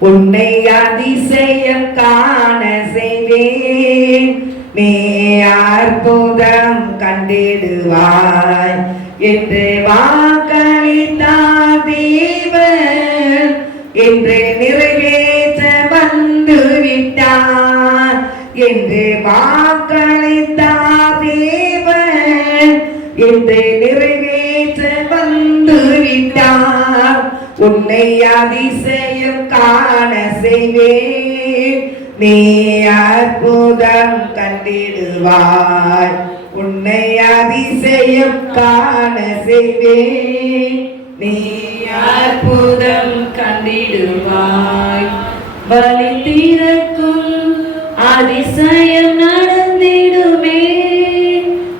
உன்னை அதிசயம் காண செய்வேன். நீ அற்புதம் கண்டிடுவாய் என்று வாக்களித்தார் தேவன். என்று நிறைவேற்ற வந்து விட்டார் என்று வாக்களித்தார் தேவன். என்று நிறைவேற்ற வந்து விட்டார். உன்னை அதிசயம் காண செய்வேன். நீ அற்புதம் கண்டிடுவாய். உன்னை அதிசயம் காண செய்வேன். நீ அற்புதம் கண்டிடுவாய். வழி திறக்கும் அதிசயம் நடந்திடுமே.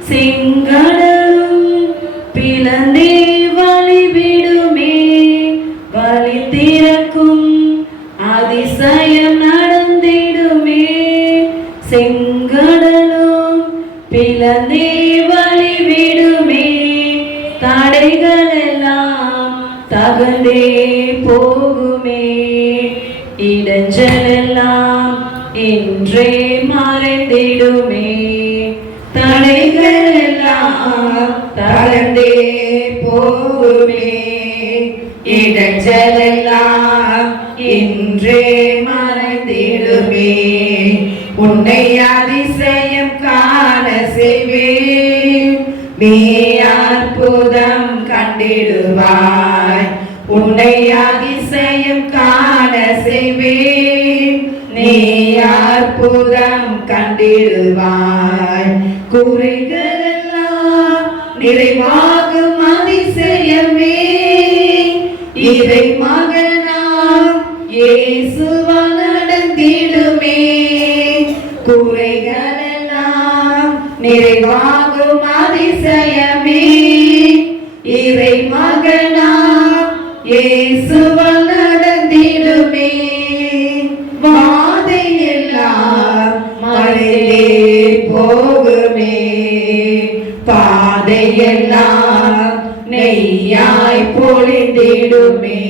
செங்கடலும் பிளந்தே வழிவிடுமே. வழி திறக்கும் அதிசயம் நடந்திடுமே. செங்கடலும் பிளந்தே வழிவிடுமே. தடைகள் எல்லாம் தகர்ந்தே போகுமே. இடைஞ்சல் எல்லாம் இன்றே மறைந்திடுமே. தடைகள் எல்லாம் தகர்ந்தே போகுமே. இடைஞ்சல் எல்லாம் இன்றே மறைந்திடுமே. உன்னை அதிசயம் காண செய்வேன். நீ அற்புதம் கண்டிடுவாய். உன்னை அதிசயம் காண செய்வேன். நீ அற்புதம் கண்டிடுவாய். குறைகள் எல்லாம் நிறைவாகும் அதிசயமே. இறை மகனாம் இயேசுவால் நடந்திடுமே. குறைகள் எல்லாம் நிறைவாகும் அதிசயமே. இறை மகனாம் இயேசுவால் நடந்திடுமே. வாதை எல்லாம் மறைந்தே போகுமே. பாதை எல்லாம் நெய்யாய் பொழிந்திடுமே.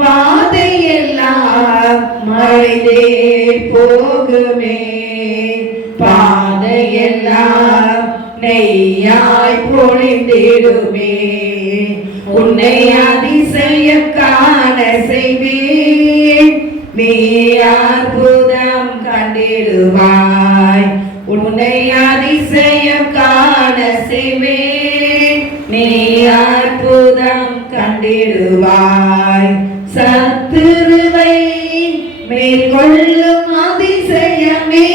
வாதை எல்லாம் மறைந்தே போகுமே. பாதை எல்லாம் நெய்யாய் பொழிந்திடுமே. உன்னை அதிசயம் காண செய்வேன். நீ அற்புதம் கண்டிடுவாய். உன்னை அதிசயம் காண செய்வேன். நீ அற்புதம் கண்டிடுவாய். சத்துருவை மேற்கொள்ளும் அதிசயமே.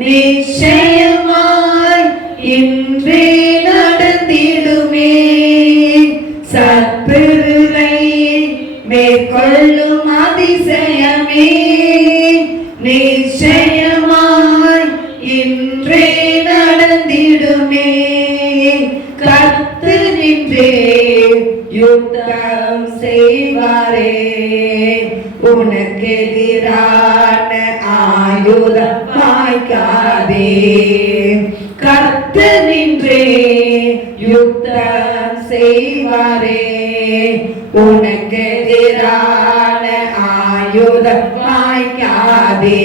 நிச்சயமாய் இன்றே நடந்திடுமே. சத்துருவை மேற்கொள்ளும் அதிசயமே. நிச்சயமாய் இன்றே நடந்திடுமே. கர்த்து நின்றே யுத்தம் செய்வாரே. உனக்கு எதிரான ஆயுதம் பாய்க்காதே. கர்த்து நின்றே யுத்தம் செய்வாரே. உனக்கு எதிரான ஆயுதம் பாய்க்காதே.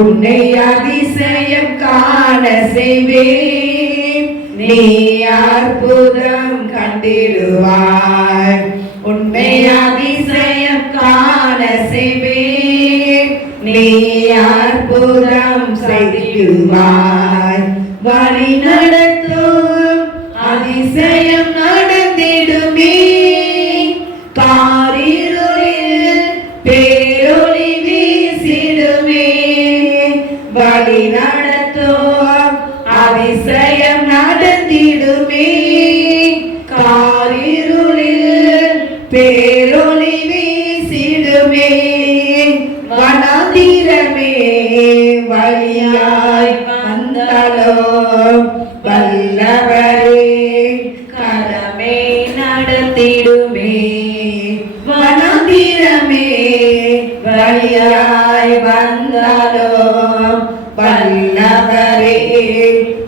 உன்னை அதிசயம் காண செய்வேன். நீ அற்புதம் கண்டிடுவாய். உன்னை அதிசயம் காண செய்வேன். நீ அற்புதம் செய்திடுவாய். வழி நடத்தும் அதிசயம் நடந்திடுமே. காரிருளில் பேரொளி வீசிடுமே. வழி நடத்தும் அதிசயம் நடந்திடுமே. காரிருளில் பேரொளி வீசிடுமே. வனாந்திரமே வழியாய் வந்தாலோ வல்லவரே கரமே நடத்திடுமே. வனாந்திரமே வழியாய் வந்தாலோ வல்லவரே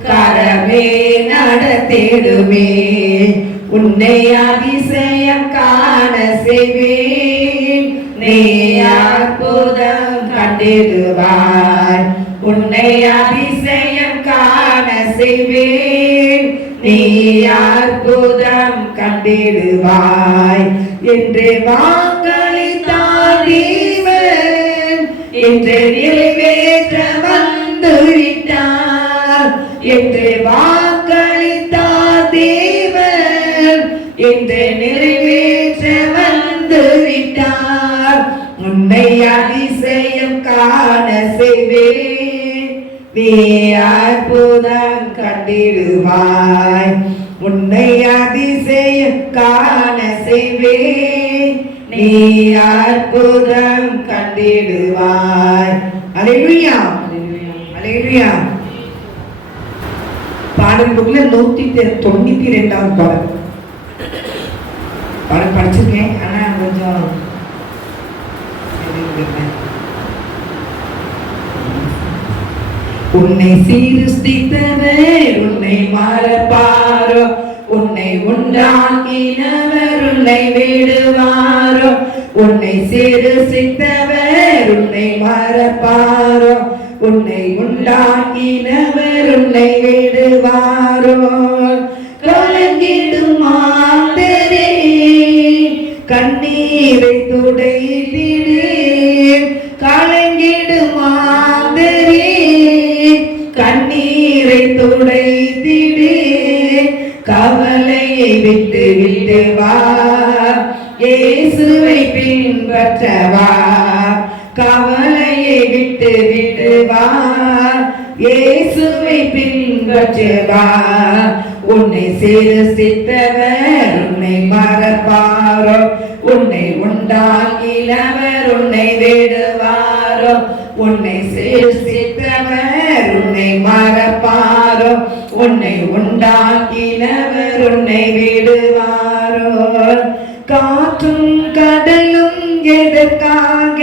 கரமே நடத்திடுமே. உன்னை அதிசயம் காண செய்வேன். நீ அற்புதம் கண்டிடுவாய். உன்னை அதிசயம் காண செய்வேன், நீ அற்புதம் கண்டிடுவாய் என்று வாக்களித்தார் தேவன், என்று நிறைவேற்ற வந்து விட்டார். என்று வாக்களித்தார் தேவன், என்று நிறைவேற்ற வந்து விட்டார். உன்னை அதிசயம் காண செய்வேன், நீ அற்புதம் கண்டிடுவாய். உன்னை அதிசயம் காண செய்வேன், நீ அற்புதம் கண்டிடுவாய். அல்லேலூயா, அல்லேலூயா. பாடல் புக்ல 192வது பாடல் படிச்சிருக்கேன். ஆனா கொஞ்சம் உன்னை சீருஷ்டித்தவர் உன்னை மறப்பாரோ, உன்னை உண்டாக்கினவர் உன்னை விடுவாரோ. உன்னை சீருஷ்டித்தவர் உன்னை மறப்பாரோ, உன்னை உண்டாக்கினவர் உன்னை விடுவாரோ. கலங்கிடும் மாந்தரே கண்ணீரை துடைத்திடு, கலங்கிடும் மாந்தரே கண்ணீரை துடைத்திடு. கவலையை விட்டு விட்டு வா, இயேசுவை பின்பற்றவா. கவலையை விட்டு விட்டு வா, இயேசுவை பின்பற்றவா. உன்னை சிருஷ்டித்தவர் உன்னை மறப்பாரோ, உன்னை உண்டாக்கினவர் உன்னை விடுவாரோ. உன்னை சிருஷ்டித்தவர் உன்னை மறப்பாரோ, உன்னை உண்டாக்கினவர் உன்னை விடுவாரோ. காற்றும் கடலும் எதற்காக,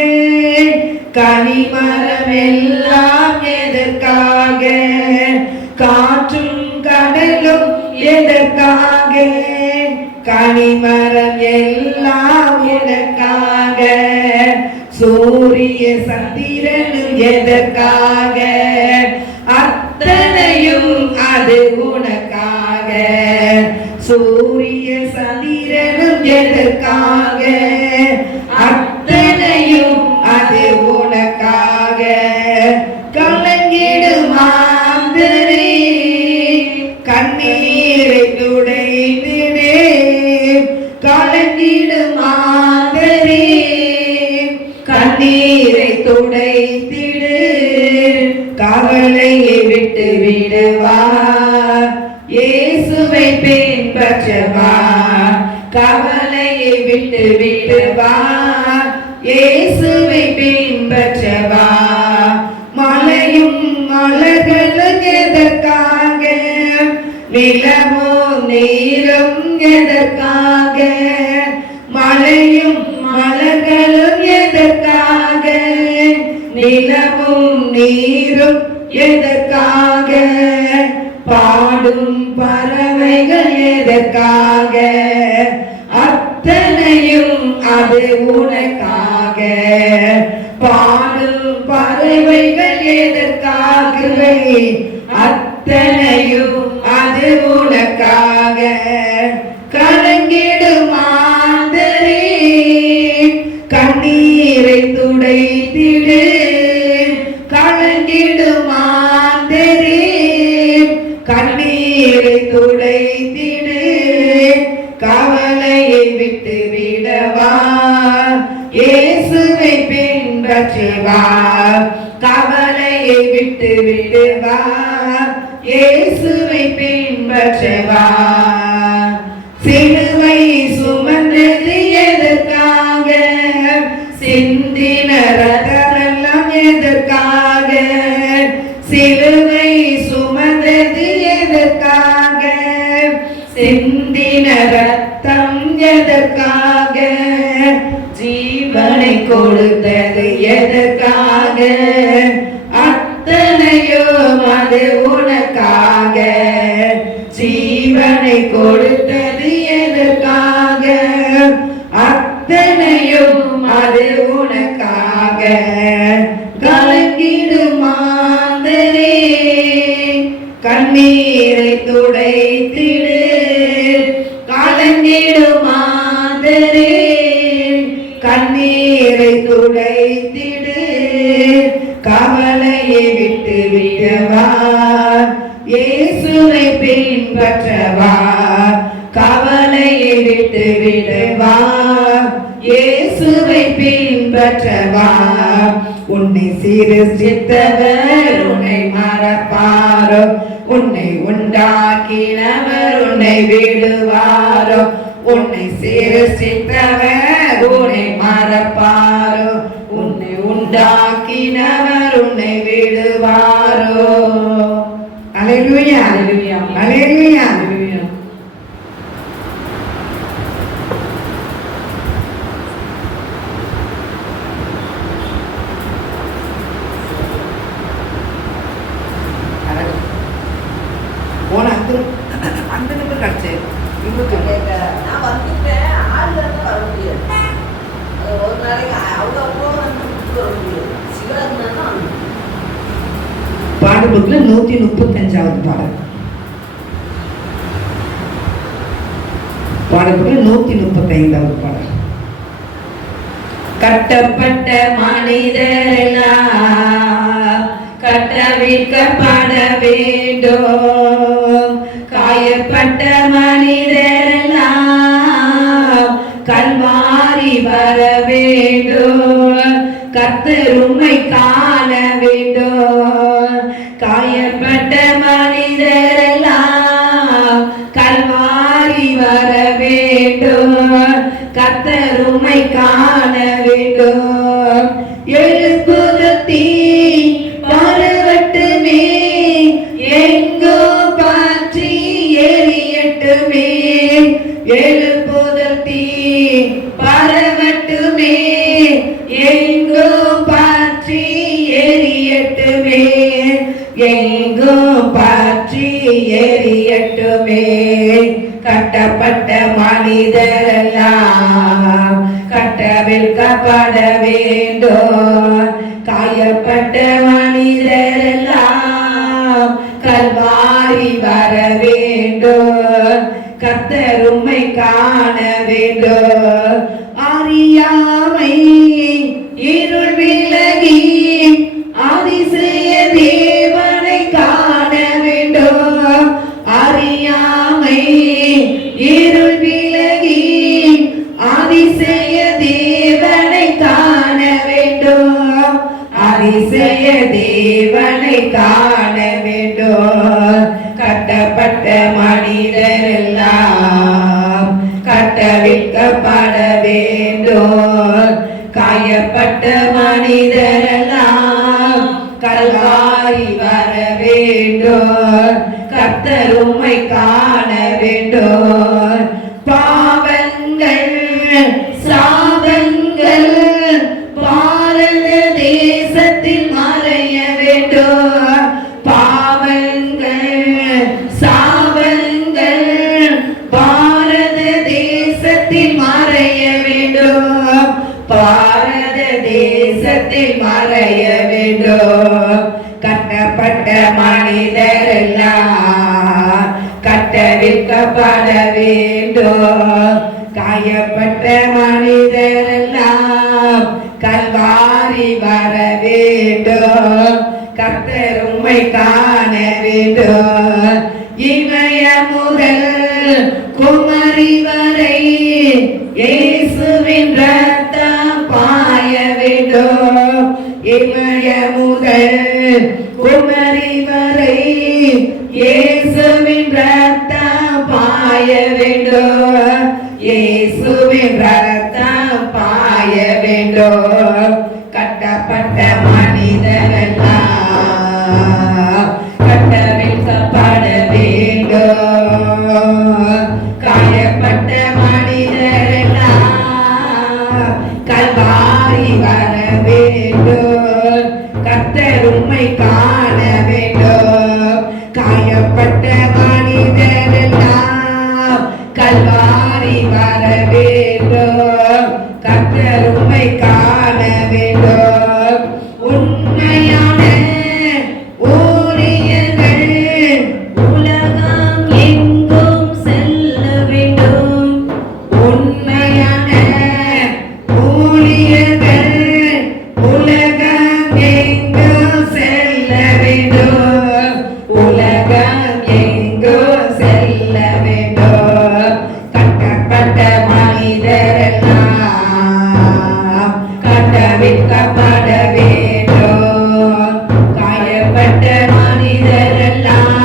கனிமரம் எல்லாம் எதற்காக. காற்றும் கடலும் எதற்காக, கனிமரம் எல்லாம் எதற்காக. சூரிய சந்திரனும் எதற்காக, அத்தனையும் அது உனக்காக. சூரிய சந்திரனும் எதற்காக, அத்தனையும் அது உனக்காக. கலங்கிடும் மாந்தரே கண்ணீரை துடைத்திடு, கலங்கிடும் மாந்தரே கண்ணீரை துடைத்திடு. கவலையை விட்டு விடுவா, இயேசுவை பின்பற்றவா. கவலையை விட்டு விடுவா, இயேசுவை பின்பற்றவா. மலையும் மலர்களும் எதற்காக, நிலமும் நீரும் எதற்காக. மலையும் மலர்களும் எதற்காக, நிலமும் நீரும் எதற்காக. பாடும் பறவைகள் எதற்காக, அத்தனையும் அது உனக்காக. பாடும் பறவைகள் எதற்காகவே, அத்தனையும் அது உனக்காக. கலங்கிடும் மாந்தரே கண்ணீரை துடைத்திடு, கலங்கிடும் மாந்தரே கண்ணீரை துடைத்திடு. கவலையை விட்டு விடவா, இயேசுவை பின்பற்றவா. கவலையை விட்டு விடுவா, இயேசுவை பின்பற்றவா. சிலுவை சுமந்தது எதற்காக, சிந்தின ரத்தமெல்லாம் எதற்காக. சிலுவை சுமந்தது எதற்காக, சிந்தின ரத்தம் எதற்காக. ஜீவனை கொடுத்தது எதற்காக, அத்தனையும் அது உனக்காக. ஜீவனை கொடுத்தது எதற்காக, அத்தனையும் அது கண்ணீரை துடைத்திடு, கவலையை விட்டு விடவா, இயேசுவை பின்பற்றவா, கவலையை விட்டு விடவா, இயேசுவை பின்பற்றவா. உன்னை சிருஷ்டித்தவர் உன்னை மறப்பாரோ, உன்னை உண்டாக்கினவர் உன்னை விடுவாரோ, உன்னை சிருஷ்டித்தவர் உன்னை மறப்பாரோ, உன்னை உண்டாக்கினவர் உன்னை விடுவாரோ. அல்லேலூயா, அல்லேலூயா, அல்லேலூயா. அல்லேலூயா. போன அந்த நம்பர் கிடைச்சு நான் வந்துட்டேன். ஆள் இருந்தால் வர முடியாது. ஒரு நாளைக்கு அவ்வளோ வர முடியாது. சிவா இருந்தா பாடல் 135வது பாடல். பாடல் 135வது பாடல். கட்டப்பட்ட மனிதரெல்லாம் கட்டவிழ்க்கப்பட வேண்டும், காயப்பட்ட மனிதரெல்லாம் கல்வாரி வர வேண்டும், கர்த்தர் உம்மை காண வேண்டும், காயப்பட்ட மனிதரெல்லாம் கல்வாரி வர வேண்டும், கர்த்தர் உம்மை காண வேண்டும். எழுப்புதத்தி பரவட்டுமே, எங்கோ பற்றி எரியட்டுமே, எழுப்புதத்தி பரவட்டுமே, எங்கோ பற்றி எரியட்டுமே, எங்கோ பற்றி எரியட்டுமே. கட்டப்பட்ட மனிதரெல்லாம் கட்டவிழ்க்கப்பட வேண்டும், காயப்பட்ட மனிதரெல்லாம் கல்வாரி வர வேண்டும், கர்த்தர் உம்மை காண வேண்டும். அறியாமை இருள் விலகி அதிசய தேவனை காண வேண்டும், அறியாமை இருள் விலகி அதிசய தேவனை காண வேண்டும், அதிசய தேவனை காண வேண்டும். கட்டப்பட்ட மனிதரெல்லாம் கட்டவிழ்க்கப்பட வேண்டும், காயப்பட்ட மனிதரெல்லாம் கல்வாரி வர வேண்டும், கர்த்தர் உம்மை காண வேண்டும். பாவங்கள் சாபங்கள் பாரத தேசத்தில் மறைய வேண்டும், பாவங்கள் சாபங்கள் பாரத தேசத்தில் மறைய வேண்டும், பாரத தேசத்தில் மறைய வேண்டும். கட்டப்பட்ட மனிதரெல்லாம் கட்டவிழ்க்கப்பட வேண்டும், காயப்பட்ட மனிதரெல்லாம் கல்வாரி வர வேண்டும், கர்த்தர் உம்மை காண வேண்டும். இமய முதல் குமரி வரை இயேசுவின் ரத்தம் பாய வேண்டும், இமய முதல் குமரி வரை இயேசுவின் ரத்தம் பாய வேண்டும், இயேசுவின் ரத்தம் பாய வேண்டும். கட்டப்பட்ட மனிதரெல்லாம் கட்டவிழ்க்கப்பட வேண்டும், காயப்பட்ட மனிதரெல்லாம் கல்வாரி வர வேண்டும், கர்த்தர் உம்மை காண வேண்டும், காயப்பட்ட மனிதரெல்லாம் கல்வாரி வர வேண்டும், கர்த்தர் உம்மை காண வேண்டும். உண்மையான ஊழியர்கள் உலகம் எங்கும் செல்ல வேண்டும், உண்மையான ஊழியர்கள் ஊழியர்கள் உலகம் எங்கும் செல்ல வேண்டும். உலகம் எங்கும் செல்ல வேண்டும். கட்டப்பட்ட மனிதரெல்லாம் கட்டவிழ்க்கப்பட வேண்டும். காயப்பட்ட மனிதரெல்லாம்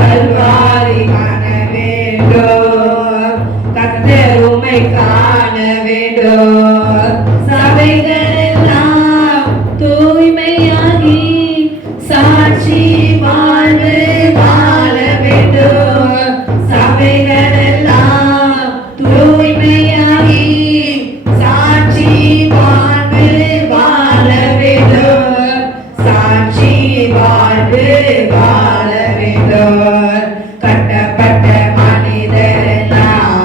கல்வாரி காண வேண்டும். கர்த்தர் உம்மை காண வேண்டும். சபைகள் எல்லாம் தூய்மையாகி சாட்சி வாழ்வு வாழ வேண்டும். சபைகள் எல்லாம் தூய்மையாகி சாட்சி வாழ்வு வாழ வேண்டும். சாட்சி வாழ்வு வாழ வேண்டும். கட்டப்பட்ட மனிதரெல்லாம்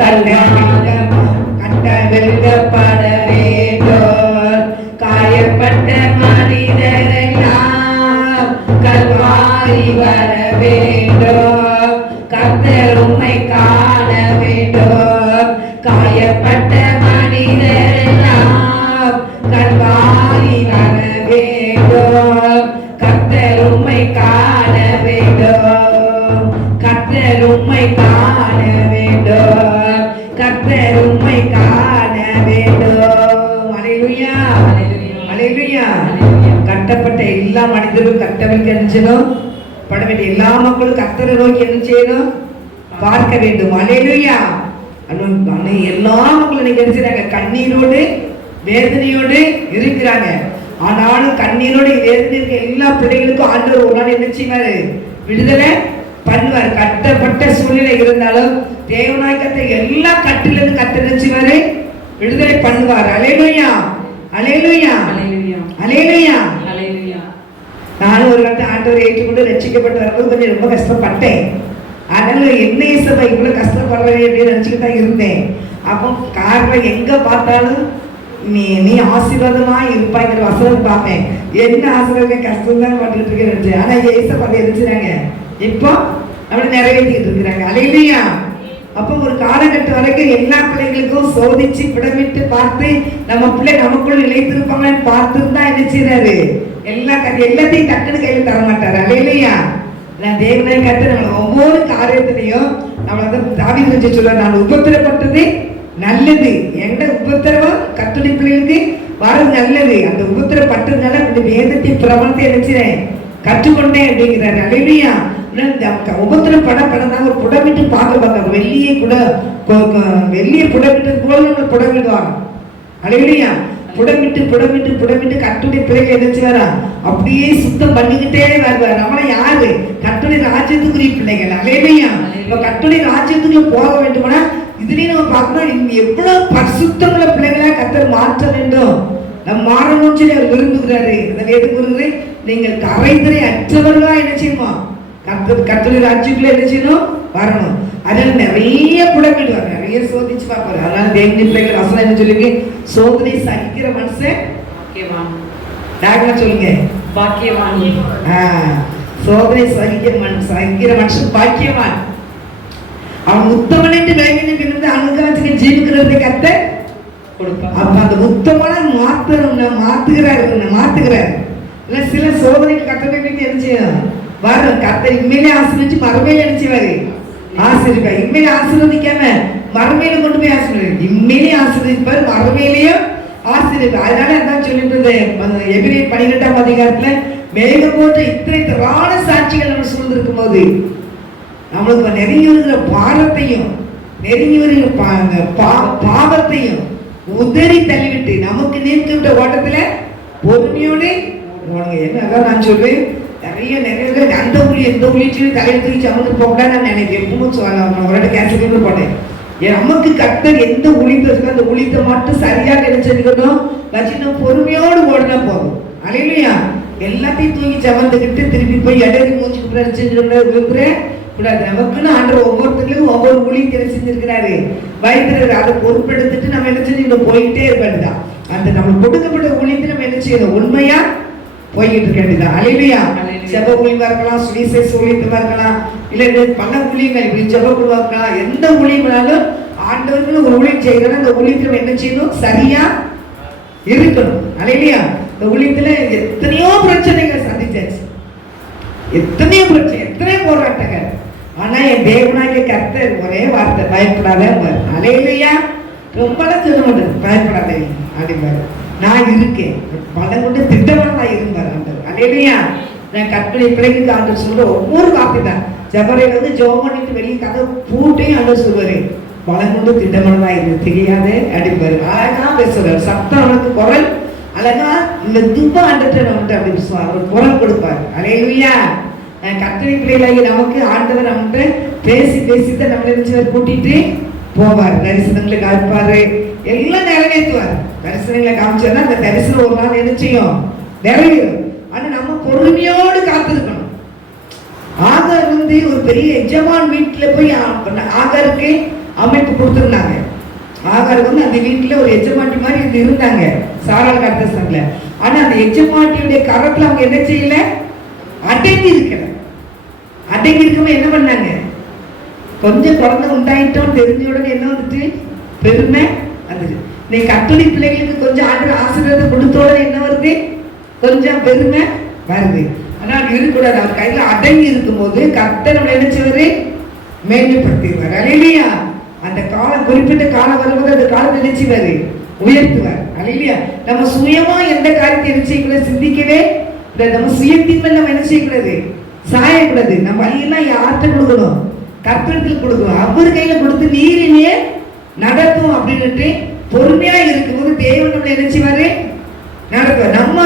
கட்டவிழ்க்கப்பட வேண்டும். காயப்பட்ட மனிதரெல்லாம் கல்வாரி வர வேண்டும். கர்த்தர் உம்மை காண வேண்டும். காயப்பட்ட மனிதரெல்லாம் கல்வாரி வர வேண்டும். கர்த்தர் உம்மை காண வேண்டும். கர்த்தர் உம்மை காண வேண்டும். கர்த்தர் உம்மை காண வேண்டும். அல்லேலூயா, அல்லேலூயா. கட்டப்பட்ட எல்லா மனிதரும் கர்த்தருக்கு என்ன செய்யணும்? பட வேண்டிய எல்லா மக்களும் கர்த்தரை நோக்கி என்ன செய்யணும்? பார்க்க வேண்டும். அல்லேலூயா. எல்லா மக்களும் நீங்க என்ன செய்றாங்க? கண்ணீரோடு வேதனையோடு இருக்கிறாங்க. ஆனாலும் கண்ணீரோடு வேதனை இருக்க எல்லா பிள்ளைகளுக்கும் ஆண்டவர் ஒரு நாள் என்ன செய்வாரு? விடுதலை பண்ணுவார். கட்டப்பட்ட சூழ்நிலை இருந்தாலும் தேவனாய் கர்த்தர் எல்லா கட்டிலிருந்து கர்த்தர் என்ன செய்வாரு? விடுதலை பண்ணுவார். அல்லேலூயா, அல்லேலூயா, அல்லேலூயா. நானும் ஒரு கட்ட ஆண்டவரை ஏற்றுக்கொண்டு ரட்சிக்கப்பட்டு வரும்போது கொஞ்சம் ரொம்ப கஷ்டப்பட்டேன். அதனால என்ன சபை இவ்வளவு கஷ்டப்படுறேன் அப்படின்னு நினைச்சுக்கிட்டு தான் இருந்தேன். அப்போ காரணம் எங்க பார்த்தாலும் நீ ஆசீர்வாதமா இருப்பாங்கிற வசனம் பார்ப்பேன். என்ன ஆசீர்வாதம் கஷ்டம் தான் பட்டுட்டு இருக்கேன். ஆனா ஏசப்பா இருந்துச்சுறாங்க, இப்போ அப்படி நிறைவேற்றிட்டு இருக்கிறாங்க. அல்லேலூயா. அப்போ ஒரு காலகட்டம் வரைக்கும் எல்லா பிள்ளைங்களுக்கும் சோதிச்சு பிடமிட்டு பார்த்து நம்ம பிள்ளை நமக்குள்ள நிலைத்திருப்பாங்கன்னு பார்த்துருந்தா என்ன செய்யறாரு? எல்லாத்தையும் டக்குன்னு கையில தர மாட்டாரு. அல்லேலூயா. நான் தேவனை கட்டு நம்ம ஒவ்வொரு காரியத்திலையும் நம்மள வந்து தாவீது வச்சு சொல்ற, நான் உபத்திரப்பட்டது நல்லது. என்கிட்ட உபத்திரவம் கத்துடைய பிள்ளைகளுக்கு வர்றது நல்லது. அந்த உபத்திரப்பட்டதுனால இந்த வேதத்தை பிரபலத்தை நினைச்சிறேன் கற்றுக்கொண்டேன் அப்படிங்கிறாரு. அல்லேலூயா. உபத்திரப்படப்படதான் ஒரு புடமிட்டு பார்க்க வெள்ளியை புடமிட்டு போல நம்ம புடமிடுவாங்க. அல்லேலூயா. புடமிட்டு புடமிட்டு புடமிட்டு கட்டுடைய பிள்ளைகள் எதிர்த்து அப்படியே சுத்தம் பண்ணிக்கிட்டே வருவார். நம்மள யாரு? கட்டுடைய ராஜ்யத்துக்குரிய பிள்ளைகள். அல்லேலூயா. இப்ப கட்டுடைய ராஜ்யத்துக்குள்ள போக வேண்டுமானா இதுலயும் நம்ம பார்க்கணும், எவ்வளவு பரிசுத்தமுள்ள பிள்ளைகளா கர்த்தர் மாற்ற வேண்டும். நம்ம மாறணும்னு சொல்லி அவர் விரும்புகிறாரு. அதில் எது கூறுகிறது? நீங்கள் கரைதிரை அற்றவர்களா என்ன செய்யணுமா? கர்த்தருடைய ராஜ்யத்துக்குள்ள என்ன செய்யணும்? வரணும். அதில் நிறைய புடமிடுவார், நிறைய சோதிச்சு பார்ப்பாரு. அதனால தேவனுடைய பிள்ளைகள் வசனம் என்ன சொல்லுங்க? சோதனை சகிக்கிற மனுஷன் சொல்லுங்க பாக்கியவான். சோதனை சகிக்கிற மனுஷன் பாக்கியவான். அவன் உத்தமன் என்று விளங்கினது அனுகிரகத்துக்கு ஜீவிக்கிறதை கர்த்தர் கொடுப்பார். அப்ப அந்த உத்தமனை மாத்துகிறார். சில சோதனைக்கு கர்த்தரை என்ன செய்யும்? வரும். கர்த்தர் இம்மையிலே ஆசீர்வதிச்சு மறுமையில என்ன செய்வாரு? ஆசீர்வார். இம்மையில ஆசீர்வதிக்காம மறுமையில கொண்டு போய் ஆசீர்வார். இம்மையிலே ஆசீர்வதிப்பார், மறுமையிலையும் ஆசீர்வார். அதனால என்ன சொல்லிட்டு எபிரேயர் 12ஆம் அதிகாரத்துல மேகம் போன்ற இத்தனை திரளான சாட்சிகள் நம்ம சூழ்ந்திருக்கும் போது நம்மளுக்கு நெருங்கி வருகிற பாரத்தையும் நெருங்கி வருகிற பாவத்தையும் உதறி தள்ளிவிட்டு நமக்கு நீர்க்கின்ற ஓட்டத்துல பொறுமையோடு என்னதான் நான் சொல்றேன். நிறைய அந்த ஊழி எந்த ஊழியத்தையும் தலையெழுத்து சமந்து போகக்கூடாது நான் நினைக்கிறேன். எப்பவும் ஒரு கேன்சல் போட்டேன். நமக்கு கர்த்தர் எந்த ஊழியத்தை அந்த ஊழியத்தை மட்டும் சரியாக நினைச்சிருக்கணும் வச்சுட்டு பொறுமையோடு ஓடினா போதும். அல்லேலூயா. எல்லாத்தையும் தூக்கி சமந்துக்கிட்டு திருப்பி போய் இடறி மூச்சு விழுப்புறேன் கூடாது. நமக்குன்னு ஆண்டவர் ஒவ்வொருத்தருக்கும் ஒவ்வொரு ஊழியத்தை செஞ்சிருக்கிறாரு, வைத்திருக்கிறாரு. அதை பொறுப்பெடுத்துட்டு நம்ம என்ன செஞ்சு போயிட்டே இருக்க வேண்டியதான். அந்த நம்ம கொடுக்கப்பட்ட ஊழியத்தை நம்ம என்ன செய்யணும்? உண்மையா போய்கிட்டு இருக்க வேண்டியதான். அல்லேலூயா. ஜெப ஊழியமா இருக்கலாம், சுவிசேஷ ஊழியமா இருக்கலாம், இல்ல பல ஊழியங்கள் இப்படி ஜெப குழுவா இருக்கலாம். எந்த ஊழியம்னாலும் ஆண்டவர்கள் ஒரு ஊழியம் செய்யறோம், அந்த ஊழியத்தில் என்ன செய்யணும்? சரியா இருக்கணும். அல்லேலூயா. இந்த ஊழியத்துல எத்தனையோ பிரச்சனைகளை சந்திச்சாச்சு, எத்தனையோ பிரச்சனை, எத்தனையோ போராட்டங்கள். ஆனா என் தேவனாகிய கர்த்தர் ஒரே வார்த்தை, பயப்படாத. அல்லேலூயா. ரொம்பலாம் சொல்ல மாட்டேன், பயப்படாத அப்படிம்பாரு. நான் இருக்கேன், பலம் கொண்டு திட்டமாக இருப்பார் ஆண்டவர். அல்லேலூயா. நான் கற்பனை பிள்ளைகளுக்கு ஆண்டவர் சொல்ற ஒவ்வொரு வார்த்தை தான். ஜபரையில வந்து ஜெபம் பண்ணிட்டு வெளியே கதை பூட்டையும் ஆண்டவர் சொல்வாரு, பலம் கொண்டு திட்டமானதா இருக்கு, தெரியாது அப்படிம்பாரு. அழகா பேசுவார், சத்தம் அவனுக்கு குரல் அழகா மெதுவா ஆண்டவர் நம்மகிட்ட அப்படி பேசுவார், ஒரு குரல் கொடுப்பார். அல்லேலூயா. கற்பனை பிள்ளைகளாகி நமக்கு ஆண்டவர் நம்மகிட்ட பேசி பேசித்தான் நம்ம நினைச்சவர் கூட்டிட்டு போவார், தரிசனங்களை காப்பாரு, எல்லாம் நிறைவேற்றுவார். தரிசனங்களை காமிச்சாருன்னா அந்த தரிசனம் ஒரு நாள் என்ன செய்யும்? நிறைவேறும். ஆனா நம்ம பொறுமையோடு காத்திருக்கணும். ஆகார் வந்து ஒரு பெரிய எஜமான் வீட்டுல போய் ஆகாருக்கு அமைப்பு கொடுத்துருந்தாங்க. ஆகாருக்கு வந்து அந்த வீட்டுல ஒரு எஜமாட்டி மாதிரி இருந்தாங்க சாராள் கர்த்தஸ்தன்ல. ஆனா அந்த எஜமாட்டியுடைய கரத்துல அவங்க என்ன செய்யல? அடங்கி இருக்கல. அடங்கி இருக்கவே என்ன பண்ணாங்க? கொஞ்சம் குழந்தை உண்டாயிட்டோம் தெரிஞ்ச உடனே என்ன வந்துட்டு? பெருமை வந்துட்டு. நீ கத்தோலி பிள்ளைகளுக்கு கொஞ்சம் ஆண்டவர் ஆசீர்வாதம் கொடுத்த உடனே என்ன வருது? கொஞ்சம் பெருமை வருது. ஆனால் இருக்கக்கூடாது. அவர் கையில அடங்கி இருக்கும் போது கர்த்தர் நம்மளை என்ன செய்வாரு? மேன்மைப்படுத்திடுவார். அல்லேலூயா. அந்த காலம், குறிப்பிட்ட காலம் வரும்போது அந்த காலத்தை என்ன செய்வாரு? உயர்த்துவார். அல்லேலூயா. நம்ம சுயமா எந்த காரியத்தை என்ன செய்யக்கூடாது? சிந்திக்கவே நம்ம சுயத்தின் மேல் நம்ம என்ன செய்யக்கூடாது? சாயக்கூடாது. நம்ம வழியெல்லாம் யார்கிட்ட கொடுக்கணும்? கர்த்தருக்கு கொடுக்கணும். அவர் கையில கொடுத்து நீரிலேயே நடத்தும் அப்படின்ட்டு பொறுமையா இருக்கும்போது தேவன் நம்மளை என்ன செய்வாரு? நடத்துவார். நம்ம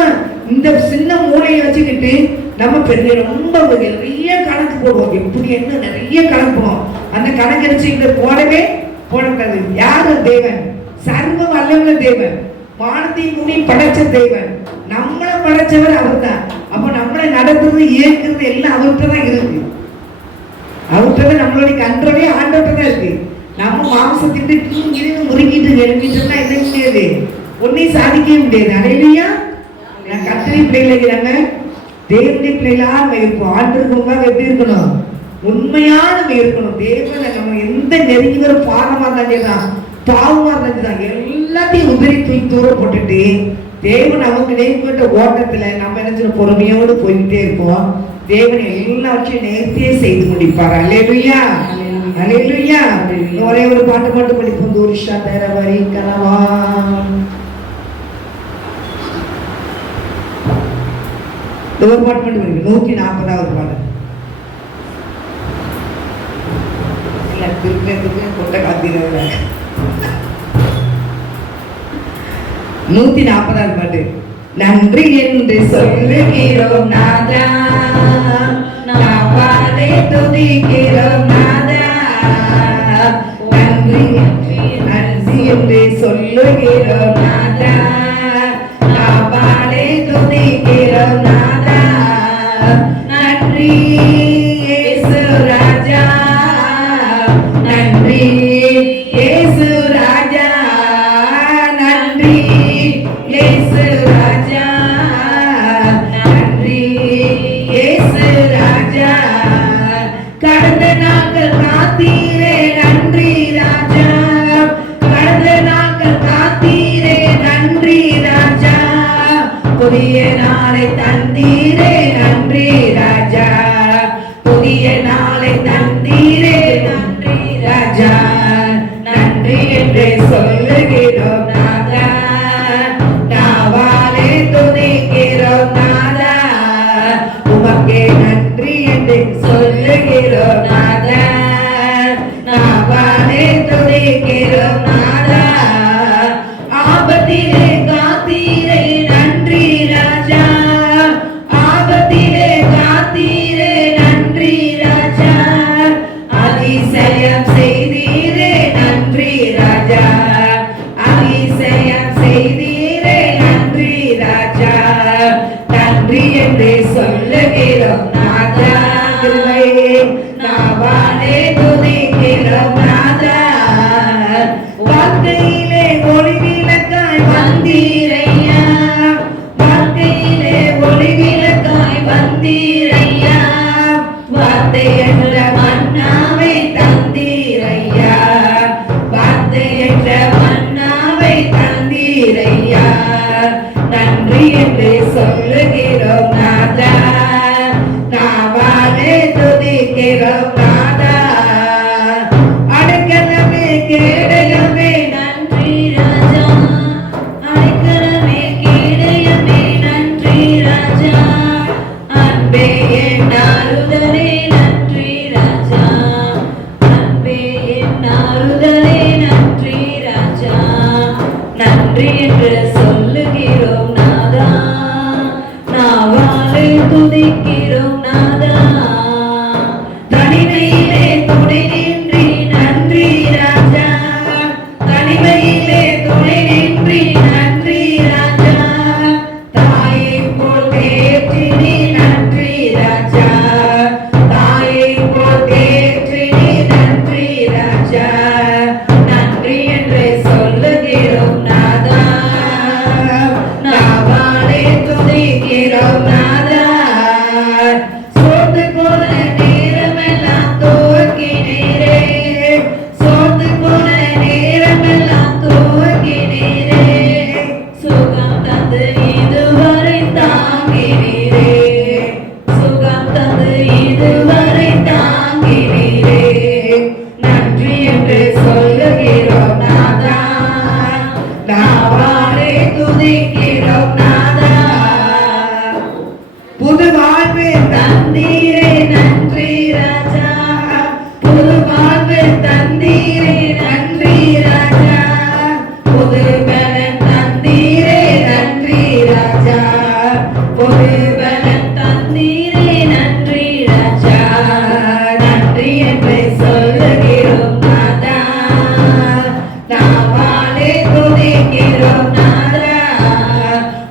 இந்த சின்ன மூளையை வச்சுக்கிட்டு நம்ம பெரிய ரொம்ப நிறைய கணக்கு போடுவோம். எப்படி என்ன நிறைய கணக்கு போடுவோம். அந்த கணக்கு என்ன செய்ய போடவே போடக்கூடாது. யாரு? தேவன், சர்வ வல்லமையுள்ள தேவன், வானத்தையும் பூமியையும் படைச்ச தேவன், நம்மளை படைச்சவர் அவர் தான். அப்ப நம்மளை நடத்துறது இயக்குறது எல்லாம் அவர்கிட்ட தான் இருக்கு. அவர்கிட்ட நம்மளுடைய கண்ட்ரோலே ஆண்டவர்கிட்ட தான் இருக்கு. நம்ம மாம்சத்திட்டு முறுக்கிட்டு எழுப்பிட்டோம்னா என்ன முடியாது? ஒன்னையும் சாதிக்கவே முடியாது. அல்லேலூயா. நான் கர்த்தரை பிள்ளைகளாக தேவனுடைய பிள்ளைகளா நம்ம இருப்போம். ஆண்டவருக்கு முன்பாக எப்படி இருக்கணும்? உண்மையான இருக்கணும். தேவனை நம்ம எந்த நெருங்கிற பாரமா இருந்தாலும் பாவமா இருந்தாலும் எல்லாத்தையும் உதிரி தூக்கி தூர போட்டுட்டு தேவன் நமக்கு நேர்பட்ட ஓட்டத்துல நம்ம என்ன பொறுமையோடு போய்கிட்டே இருப்போம். தேவன் எல்லாவற்றையும் நேர்த்தியே செய்து முடிப்பார். அல்லேலூயா. அல்லேலூயா. ஒரே ஒரு பாட்டு மட்டும் படிப்போம். தூரிஷா தேர வரி கனவா. ஒரு பாட்டு மட்டும் படிப்போம். 140வது பாட்டு. இல்ல திருப்பி கொண்ட காத்திர 140வது பாட்டு. நன்றி என்று சொல்லுகிறோம் நாதா, நாவாலே துதிக்கிறோம் நாதா. நன்றி நன்றி என்று சொல்லுகிறோம் நாதா, நாவாலே துதிக்கிறோம் நாதா. நன்றி இயேசு ராஜா, நன்றி இயேசு ராஜா, நன்றி இயேசு ராஜா, நன்றி இயேசு ராஜா. கடந்த நாட்கள் காத்தீரே நன்றி ராஜா, கடந்த நாட்கள் காத்தீரே நன்றி ராஜா. புதிய நாளை தந்தீரே நன்றி ராஜா, புதிய நாளை தந்தீரே நன்றி ராஜா. நன்றி என்று சொல்லுகிறோம் நாதா, நாவாலே துதிக்கிறோம் நாதா. உமக்கே நன்றி என்று சொல்லுகிறோம் நாதா, நாவாலே துதிக்கிறோம் நாதா. ஆபத்திலே காத்தீரே நன்றி ராஜா, துதிக்கிறோம் நாதா நாவாலே துதிக்கிறோம் நாதா அடைக்கலமே கேடயமே நன்றி ராஜா அடைக்கலமே கேடயமே நன்றி ராஜா அன்பே என் ஆறுதலே நன்றி ராஜா அன்பே என் ஆறுதலே நன்றி ராஜா நன்றி என்று சொல்லுகிறோம் நாதா நாவாலே துதிக்கிறோம் நாதா தனிமையிலே துணை நின்றி நன்றி ராஜா தனிமையிலே துணை நின்றி நன்றி ராஜா தாயை போல் தேற்றினி நன்றி ராஜா தாயை போல் தேற்றினி நன்றி ராஜா நன்றி என்று சொல்லுகிறோம் நாதா நாவாலே துதிக்கிறோம் நாதா சோர்ந்து போன நேரமெல்லாம் துவக்கினீரே சோர்ந்து போன நேரமெல்லாம் துவக்கினீரே சுகம் தந்து இதுவரை தாங்கினீரே சுகம் தந்து இதுவரை தாங்கினீரே நன்றி என்று சொல்லுகிறோம் நாதா நாவாலே துதிக்கிறோம் நாதா புது வாழ்வு தந்தீரே நன்றி ராஜா புது வாழ்வு தந்தீரே நன்றி ராஜா புது பலன் தந்தீரே நன்றி ராஜா புது பலன் தந்தீரே நன்றி ராஜா நன்றி என்று சொல்லுகிறோம் நாதா நாவாலே துதிக்கிறோம் நாதா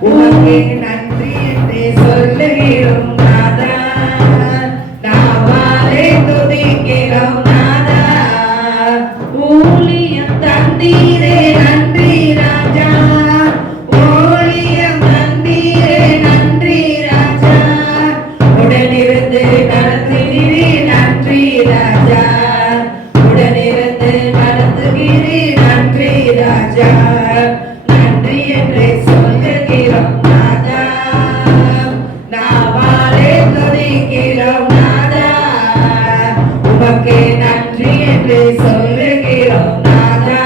உமக்கே நன்றி என்று சொல்லுகிறோம் நாதா நாவாலே துதிக்கிறோம் நாதா ஊழியம் தந்தீரே நன்றி ராஜா ஊழியம் தந்தீரே நன்றி ராஜா உடனிருந்து நடத்துகிறீ நன்றி ராஜா உடனிருந்து நடத்துகிறீ நன்றி ராஜா நன்றி என்று சொல்லுகிறோம் நாதா நாவாலே துதிக்கிறோம் நாதா உமக்கே நன்றி என்று சொல்லுகிறோம் நாதா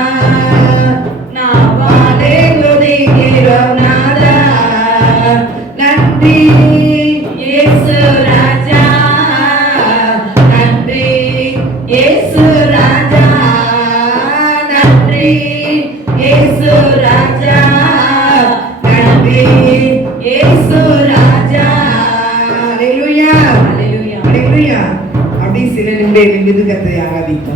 நாவாலே துதிக்கிறோம் நாதா நன்றி இயேசு ராஜா நன்றி இயேசு ராஜா நன்றி இயேசு ராஜா நன்றி இயேசு ராஜா அல்லேலூயா அல்லேலூயா அல்லேலூயா அப்படி சில நிமிடங்கள் கர்த்தரை ஆராதிப்போம்.